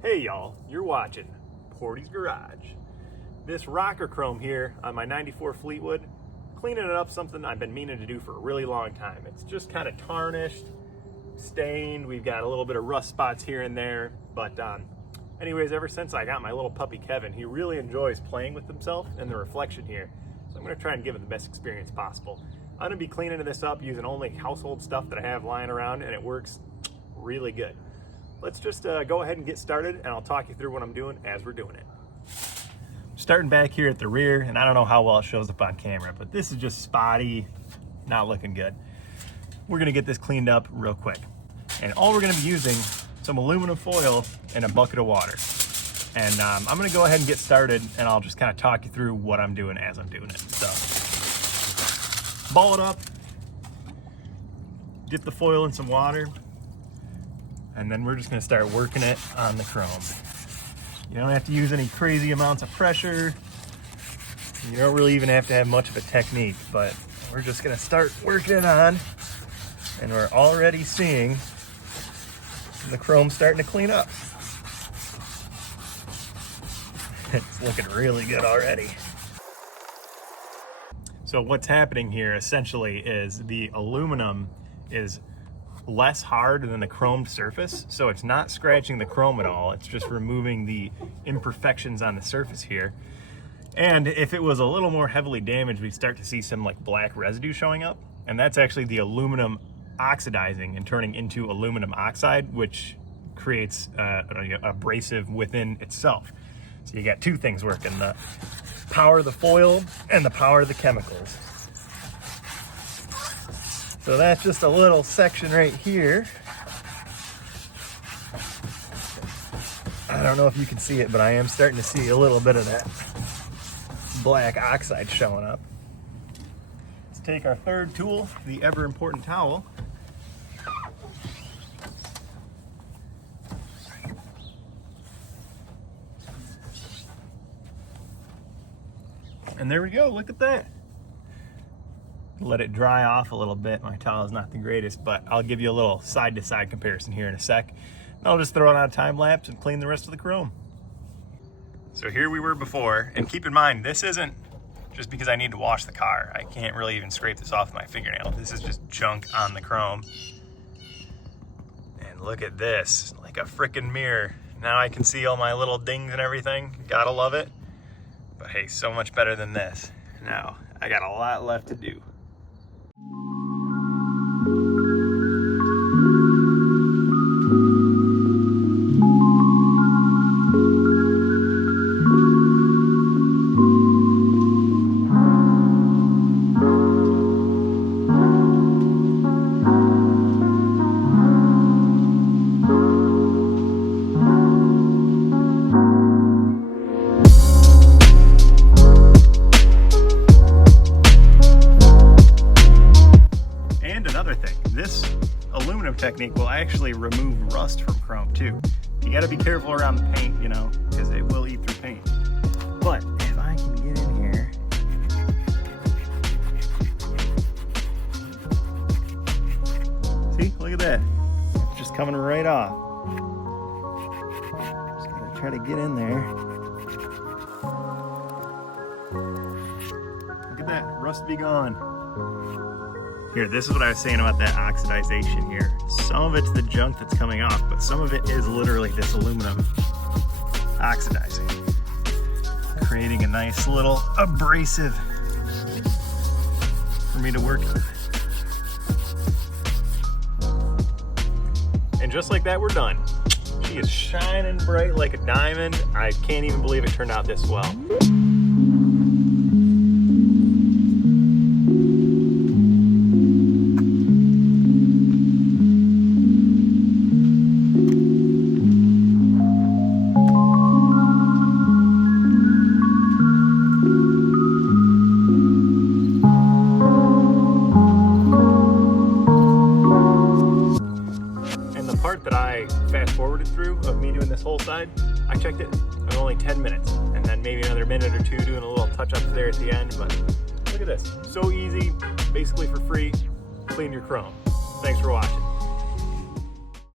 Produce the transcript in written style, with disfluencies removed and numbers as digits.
Hey y'all, you're watching Portie's Garage. This rocker chrome here on my 94 Fleetwood, cleaning it up, something I've been meaning to do for a really long time. It's just kind of tarnished, stained, we've got a little bit of rust spots here and there, but anyways, ever since I got my little puppy Kevin, he really enjoys playing with himself and the reflection here. So I'm gonna try and give it the best experience possible. I'm gonna be cleaning this up using only household stuff that I have lying around, and it works really good. Let's just go ahead and get started, and I'll talk you through what I'm doing as we're doing it. Starting back here at the rear, and I don't know how well it shows up on camera, but this is just spotty, not looking good. We're gonna get this cleaned up real quick. And all we're gonna be using, some aluminum foil and a bucket of water. And I'm gonna go ahead and get started, and I'll just kind of talk you through what I'm doing as I'm doing it. So, ball it up, dip the foil in some water, and then we're just gonna start working it on the chrome. You don't have to use any crazy amounts of pressure. You don't really even have to have much of a technique, but we're just gonna start working it on, and we're already seeing the chrome starting to clean up. It's looking really good already. So what's happening here essentially is the aluminum is less hard than the chromed surface, so it's not scratching the chrome at all. It's just removing the imperfections on the surface here. And if it was a little more heavily damaged, we'd start to see some like black residue showing up, and that's actually the aluminum oxidizing and turning into aluminum oxide, which creates an abrasive within itself. So you got two things working: the power of the foil and the power of the chemicals. So that's just a little section right here. I don't know if you can see it, but I am starting to see a little bit of that black oxide showing up. Let's take our third tool, the ever important towel. And there we go, look at that. Let it dry off a little bit. My towel is not the greatest, but I'll give you a little side-to-side comparison here in a sec. And I'll just throw it on a time lapse and clean the rest of the chrome. So here we were before, and keep in mind, this isn't just because I need to wash the car. I can't really even scrape this off with my fingernail. This is just junk on the chrome. And look at this, like a frickin' mirror. Now I can see all my little dings and everything. Gotta love it. But hey, so much better than this. Now, I got a lot left to do. This aluminum technique will actually remove rust from chrome too. You got to be careful around the paint, you know, because it will eat through paint. But if I can get in here, see, look at that, it's just coming right off. Just gonna try to get in there. Look at that, rust be gone. Here, this is what I was saying about that oxidization here. Some of it's the junk that's coming off, but some of it is literally this aluminum oxidizing, creating a nice little abrasive for me to work on. And just like that, we're done. She is shining bright like a diamond. I can't even believe it turned out this well. That I fast forwarded through of me doing this whole side, I checked it in only 10 minutes, and then maybe another minute or two doing a little touch-ups there at the end. But look at this, so easy, basically for free. Clean your chrome. Thanks for watching.